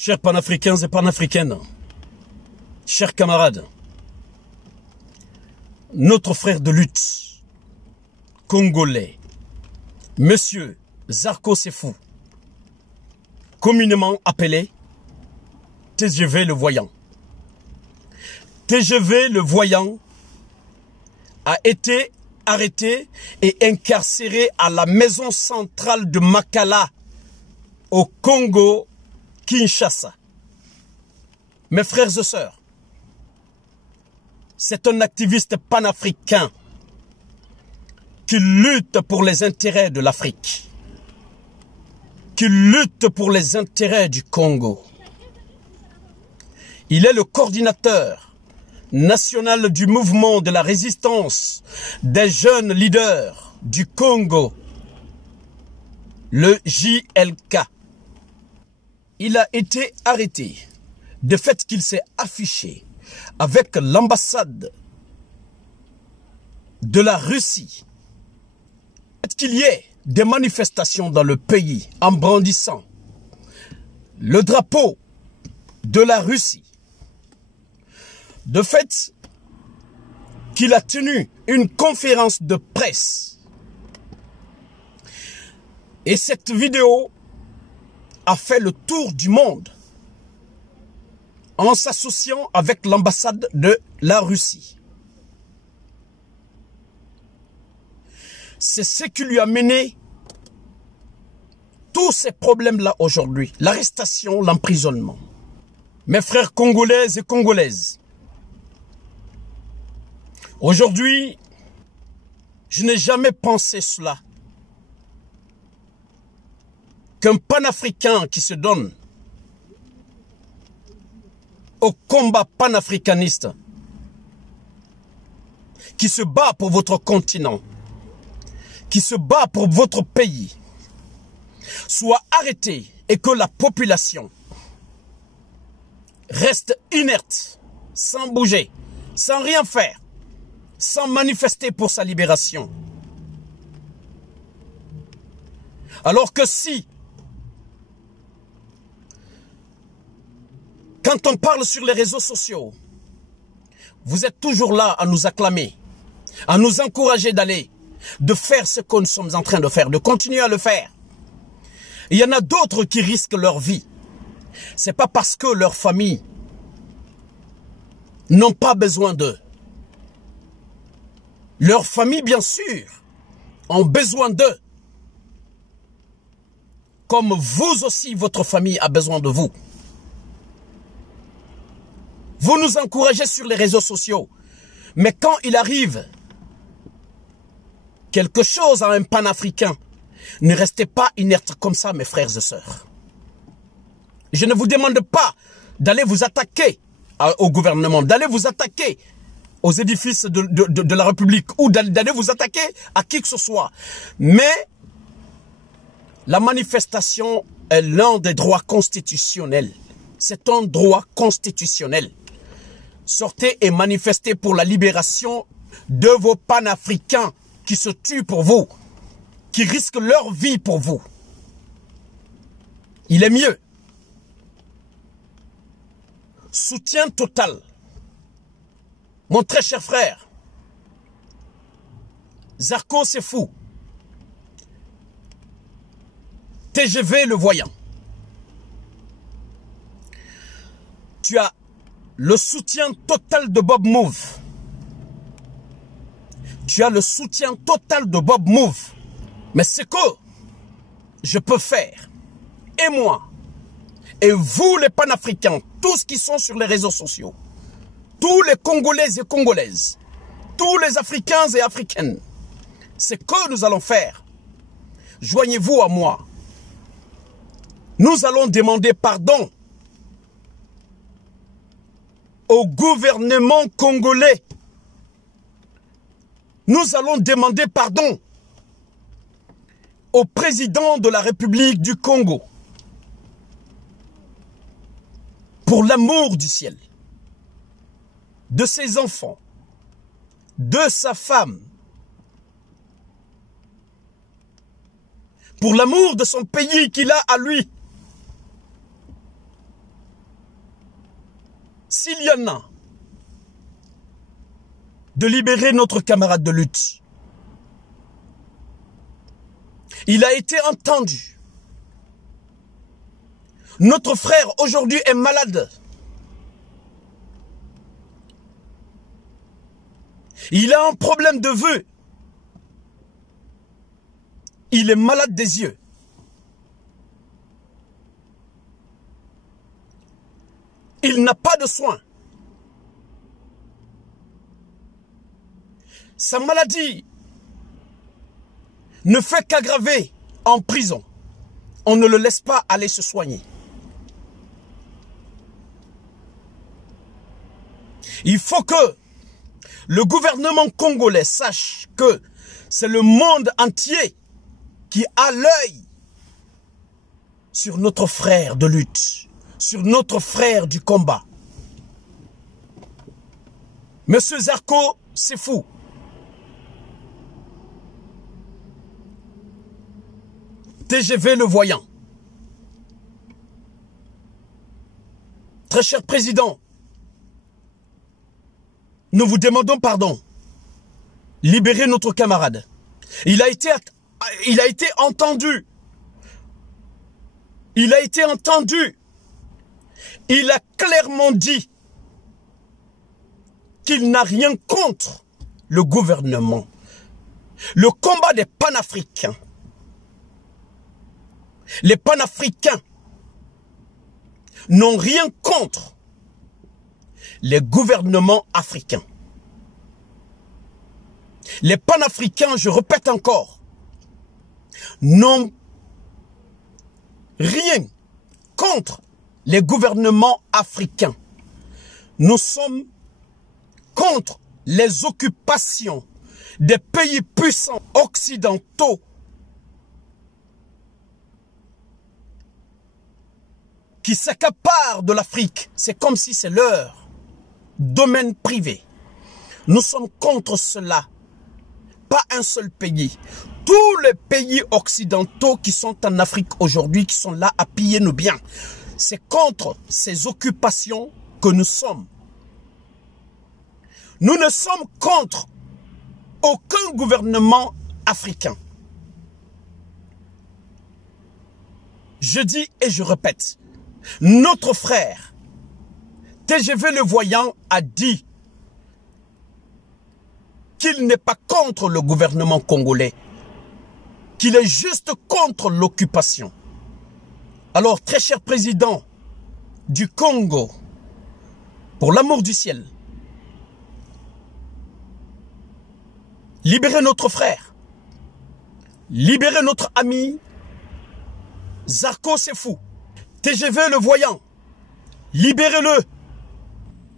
Chers panafricains et panafricaines, chers camarades, notre frère de lutte, congolais, Monsieur Zarko Sefu, communément appelé TGV le Voyant. TGV le Voyant a été arrêté et incarcéré à la maison centrale de Makala, au Congo, Kinshasa. Mes frères et sœurs, c'est un activiste panafricain qui lutte pour les intérêts de l'Afrique, qui lutte pour les intérêts du Congo. Il est le coordinateur national du mouvement de la résistance des jeunes leaders du Congo, le JLK. Il a été arrêté de fait qu'il s'est affiché avec l'ambassade de la Russie. Qu'il y ait des manifestations dans le pays en brandissant le drapeau de la Russie. De fait qu'il a tenu une conférence de presse. Et cette vidéo a fait le tour du monde en s'associant avec l'ambassade de la Russie. C'est ce qui lui a mené tous ces problèmes-là aujourd'hui. L'arrestation, l'emprisonnement. Mes frères congolais et congolaises, aujourd'hui, je n'ai jamais pensé cela. Qu'un panafricain qui se donne au combat panafricaniste, qui se bat pour votre continent, qui se bat pour votre pays, soit arrêté et que la population reste inerte, sans bouger, sans rien faire, sans manifester pour sa libération. Alors que si, quand on parle sur les réseaux sociaux, vous êtes toujours là à nous acclamer, à nous encourager d'aller, de faire ce que nous sommes en train de faire, de continuer à le faire. Il y en a d'autres qui risquent leur vie. C'est pas parce que leurs familles n'ont pas besoin d'eux. Leurs familles, bien sûr, ont besoin d'eux. Comme vous aussi, votre famille a besoin de vous. Vous nous encouragez sur les réseaux sociaux. Mais quand il arrive quelque chose à un panafricain, ne restez pas inerte comme ça, mes frères et sœurs. Je ne vous demande pas d'aller vous attaquer au gouvernement, d'aller vous attaquer aux édifices de la République ou d'aller vous attaquer à qui que ce soit. Mais la manifestation est l'un des droits constitutionnels. C'est un droit constitutionnel. Sortez et manifestez pour la libération de vos panafricains qui se tuent pour vous, qui risquent leur vie pour vous. Il est mieux. Soutien total. Mon très cher frère, Zarko Sefu, TGV le Voyant. Tu as le soutien total de Bob Move. Tu as le soutien total de Bob Move. Mais ce que je peux faire, et moi, et vous les panafricains, tous qui sont sur les réseaux sociaux, tous les Congolais et Congolaises, tous les Africains et Africaines, ce que nous allons faire, joignez-vous à moi. Nous allons demander pardon au gouvernement congolais. Nous allons demander pardon au président de la République du Congo. Pour l'amour du ciel, de ses enfants, de sa femme, pour l'amour de son pays qu'il a à lui. s'il y en a, de libérer notre camarade de lutte. Il a été entendu. Notre frère aujourd'hui est malade. Il a un problème de vue. Il est malade des yeux. Il n'a pas de soins. Sa maladie ne fait qu'aggraver en prison. On ne le laisse pas aller se soigner. Il faut que le gouvernement congolais sache que c'est le monde entier qui a l'œil sur notre frère de lutte, sur notre frère du combat. Monsieur Zarko, c'est fou. TGV le voyant. Très cher président, nous vous demandons pardon. Libérez notre camarade. Il a été entendu. Il a été entendu. Il a clairement dit qu'il n'a rien contre le gouvernement. Le combat des panafricains. Les panafricains n'ont rien contre les gouvernements africains. Les panafricains, je répète encore, n'ont rien contre les gouvernements africains. Nous sommes contre les occupations des pays puissants occidentaux qui s'accaparent de l'Afrique. C'est comme si c'est leur domaine privé. Nous sommes contre cela. Pas un seul pays. Tous les pays occidentaux qui sont en Afrique aujourd'hui, qui sont là à piller nos biens. C'est contre ces occupations que nous sommes. Nous ne sommes contre aucun gouvernement africain. Je dis et je répète, notre frère, TGV le voyant, a dit qu'il n'est pas contre le gouvernement congolais, qu'il est juste contre l'occupation. Alors, très cher président du Congo, pour l'amour du ciel, libérez notre frère, libérez notre ami, Zarko c'est fou, TGV le voyant, libérez-le.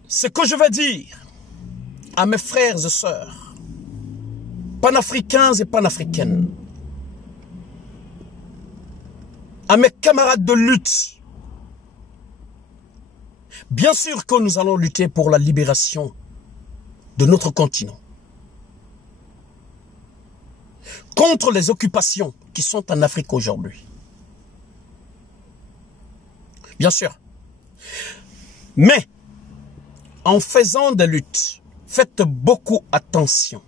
Ce que je vais dire à mes frères et sœurs, panafricains et panafricaines, à mes camarades de lutte, bien sûr que nous allons lutter pour la libération de notre continent, contre les occupations qui sont en Afrique aujourd'hui. Bien sûr. Mais, en faisant des luttes, faites beaucoup attention.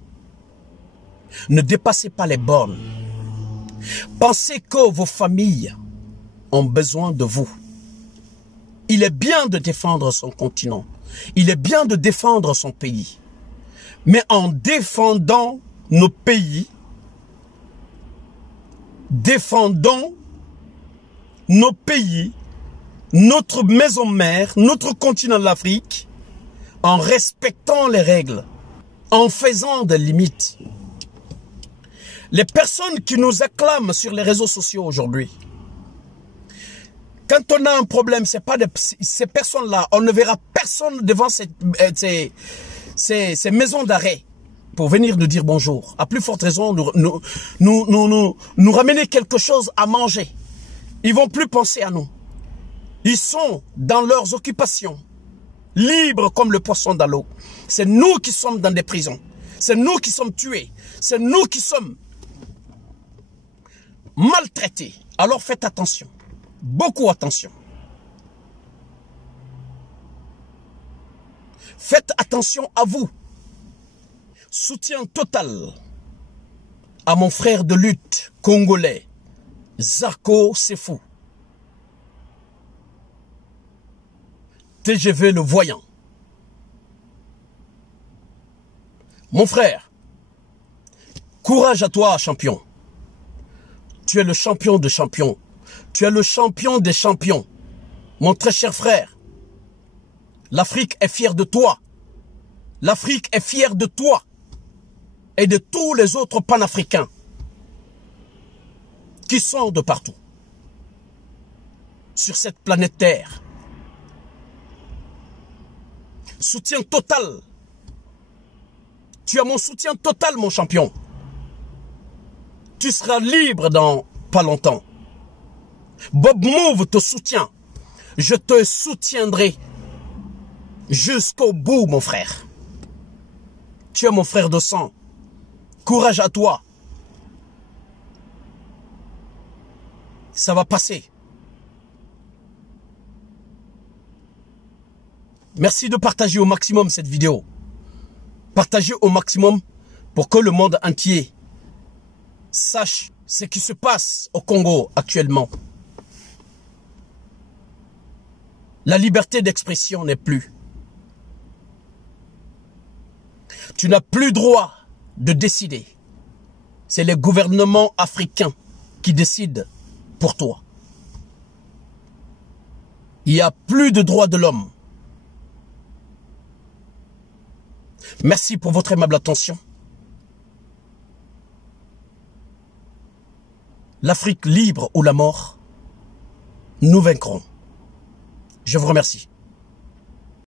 Ne dépassez pas les bornes. Pensez que vos familles ont besoin de vous. Il est bien de défendre son continent. Il est bien de défendre son pays. Mais en défendant nos pays, défendons nos pays, notre maison mère, notre continent de l'Afrique, en respectant les règles, en faisant des limites. Les personnes qui nous acclament sur les réseaux sociaux aujourd'hui, quand on a un problème, c'est pas ces personnes-là, on ne verra personne devant ces maisons d'arrêt pour venir nous dire bonjour. À plus forte raison, nous ramener quelque chose à manger. Ils vont plus penser à nous. Ils sont dans leurs occupations, libres comme le poisson dans l'eau. C'est nous qui sommes dans des prisons. C'est nous qui sommes tués. C'est nous qui sommes maltraités. Alors faites attention. Beaucoup attention. Attention à vous. Soutien total à mon frère de lutte congolais, Zarko Sefou. TGV le voyant. Mon frère, courage à toi, champion. Tu es le champion de champions. Tu es le champion des champions. Mon très cher frère, l'Afrique est fière de toi. L'Afrique est fière de toi et de tous les autres panafricains qui sont de partout sur cette planète Terre. Soutien total. Tu as mon soutien total, mon champion. Tu seras libre dans pas longtemps. Bob Move te soutient. Je te soutiendrai jusqu'au bout, mon frère. Tu es mon frère de sang. Courage à toi. Ça va passer. Merci de partager au maximum cette vidéo. Partagez au maximum pour que le monde entier sache ce qui se passe au Congo actuellement. La liberté d'expression n'est plus. Tu n'as plus droit de décider. C'est les gouvernements africains qui décident pour toi. Il n'y a plus de droits de l'homme. Merci pour votre aimable attention. L'Afrique libre ou la mort, nous vaincrons. Je vous remercie.